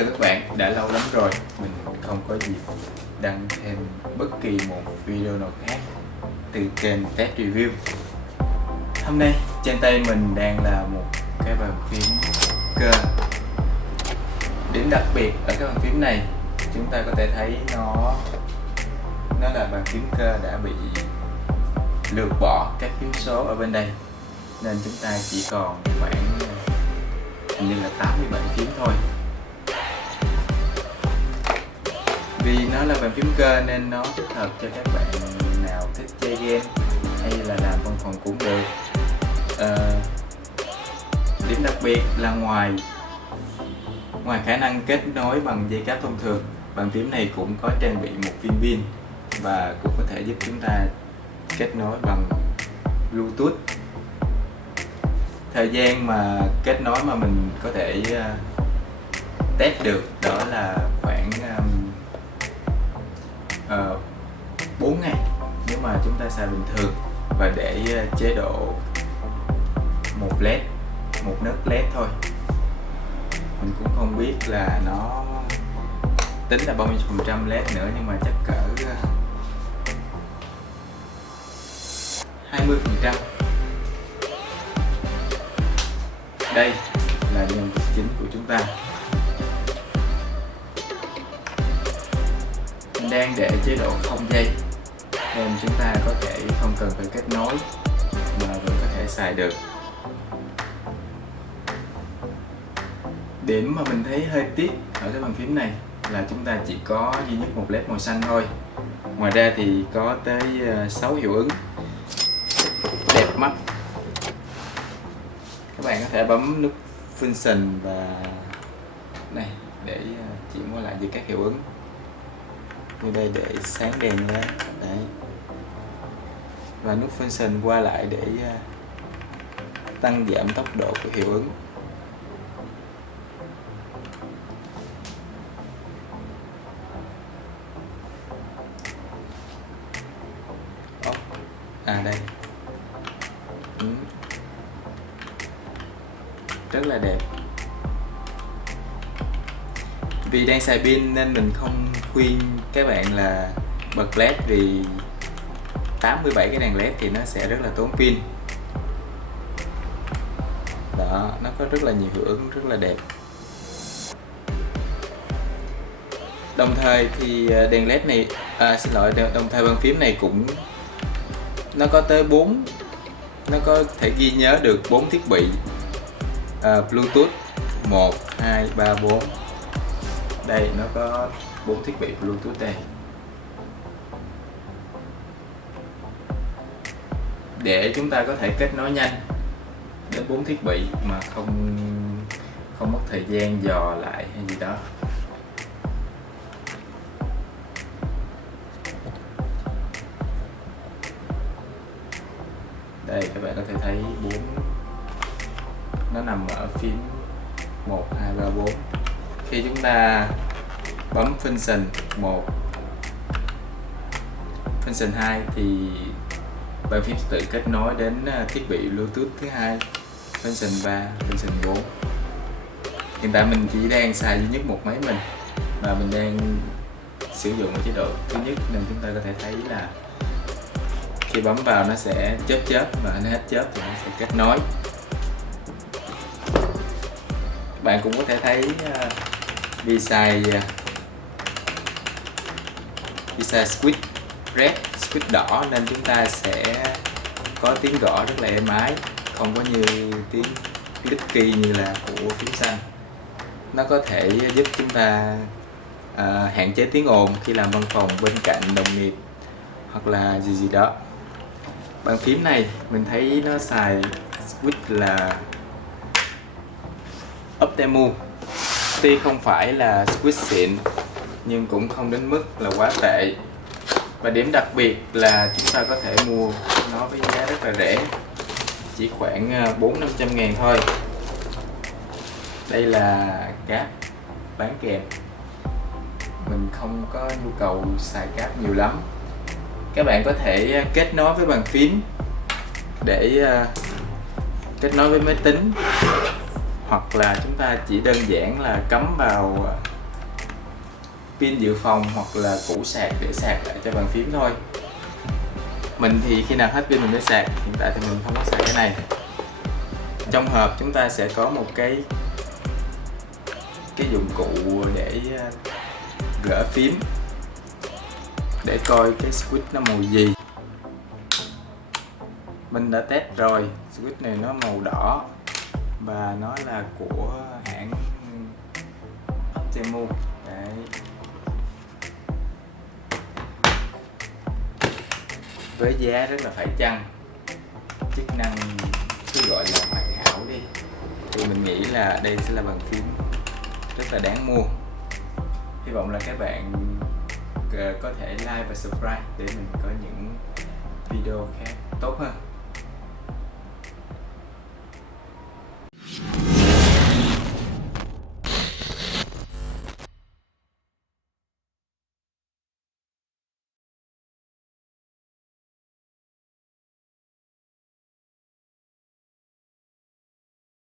Chào các bạn, đã lâu lắm rồi mình không có dịp đăng thêm bất kỳ một video nào khác từ kênh Test Review. Hôm nay trên tay mình đang là một cái bàn phím cơ. Điểm đặc biệt ở cái bàn phím này, chúng ta có thể thấy nó là bàn phím cơ đã bị lược bỏ các phím số ở bên đây, nên chúng ta chỉ còn khoảng hình như là 87 phím thôi. Vì nó là bàn phím cơ nên nó thích hợp cho các bạn nào thích chơi game hay là làm văn phòng cũng được. Điểm đặc biệt là ngoài khả năng kết nối bằng dây cáp thông thường, bàn phím này cũng có trang bị một viên pin và cũng có thể giúp chúng ta kết nối bằng Bluetooth. Thời gian mà kết nối mà mình có thể test được đó là khoảng 4 ngày nếu mà chúng ta xài bình thường và để chế độ một nấc led thôi. Mình cũng không biết là nó tính là bao nhiêu phần trăm led nữa, nhưng mà chắc cỡ 20%. Đây là nhân vật chính của chúng ta. Mình đang để chế độ không dây nên chúng ta có thể không cần phải kết nối mà vẫn có thể xài được. Điểm mà mình thấy hơi tiếc ở cái bàn phím này là chúng ta chỉ có duy nhất một led màu xanh thôi. Ngoài ra thì có tới 6 hiệu ứng đẹp mắt. Các bạn có thể bấm nút Function và này để chuyển qua lại với các hiệu ứng. Như đây để sáng đèn lên đấy, và nút Function qua lại để tăng giảm tốc độ của hiệu ứng. Đây rất là đẹp. Vì đang xài pin nên mình không khuyên các bạn là bật led, vì 87 cái đèn led thì nó sẽ rất là tốn pin. Đó, nó có rất là nhiều hiệu ứng rất là đẹp. Đồng thời thì đèn led này, đồng thời bàn phím này cũng nó có tới 4, nó có thể ghi nhớ được 4 thiết bị Bluetooth 1, 2, 3, 4. Đây nó có 4 thiết bị Bluetooth đây. Để chúng ta có thể kết nối nhanh đến 4 thiết bị mà không mất thời gian dò lại hay gì đó. Đây các bạn có thể thấy 4 nó nằm ở phím 1, 2, 3, 4. Khi chúng ta bấm Function 1, Function 2 thì bàn phím tự kết nối đến thiết bị Bluetooth thứ hai, Function 3, Function 4. Hiện tại mình chỉ đang xài duy nhất một máy mình và mình đang sử dụng ở chế độ thứ nhất, nên chúng ta có thể thấy là khi bấm vào nó sẽ chớp và nó hết chớp thì nó sẽ kết nối. Bạn cũng có thể thấy vì xài switch red, switch đỏ nên chúng ta sẽ có tiếng gõ rất là êm ái, không có như tiếng clicky như là của phím xanh. Nó có thể giúp chúng ta hạn chế tiếng ồn khi làm văn phòng bên cạnh đồng nghiệp hoặc là gì đó. Bàn phím này mình thấy nó xài switch là Optemu. Tuy không phải là switch xịn nhưng cũng không đến mức là quá tệ. Và điểm đặc biệt là chúng ta có thể mua nó với giá rất là rẻ, chỉ khoảng 400-500 ngàn thôi. Đây là cáp bán kèm. Mình không có nhu cầu xài cáp nhiều lắm. Các bạn có thể kết nối với bàn phím để kết nối với máy tính, hoặc là chúng ta chỉ đơn giản là cắm vào pin dự phòng hoặc là củ sạc để sạc lại cho bàn phím thôi. Mình thì khi nào hết pin mình mới sạc, hiện tại thì mình không có sạc cái này. Trong hộp chúng ta sẽ có một cái dụng cụ để gỡ phím, để coi cái switch nó màu gì. Mình đã test rồi, switch này nó màu đỏ và nó là của hãng Optemu. Đấy. Với giá rất là phải chăng, chức năng cứ gọi là hoàn hảo đi, thì mình nghĩ là đây sẽ là bàn phím rất là đáng mua. Hy vọng là các bạn có thể like và subscribe để mình có những video khác tốt hơn.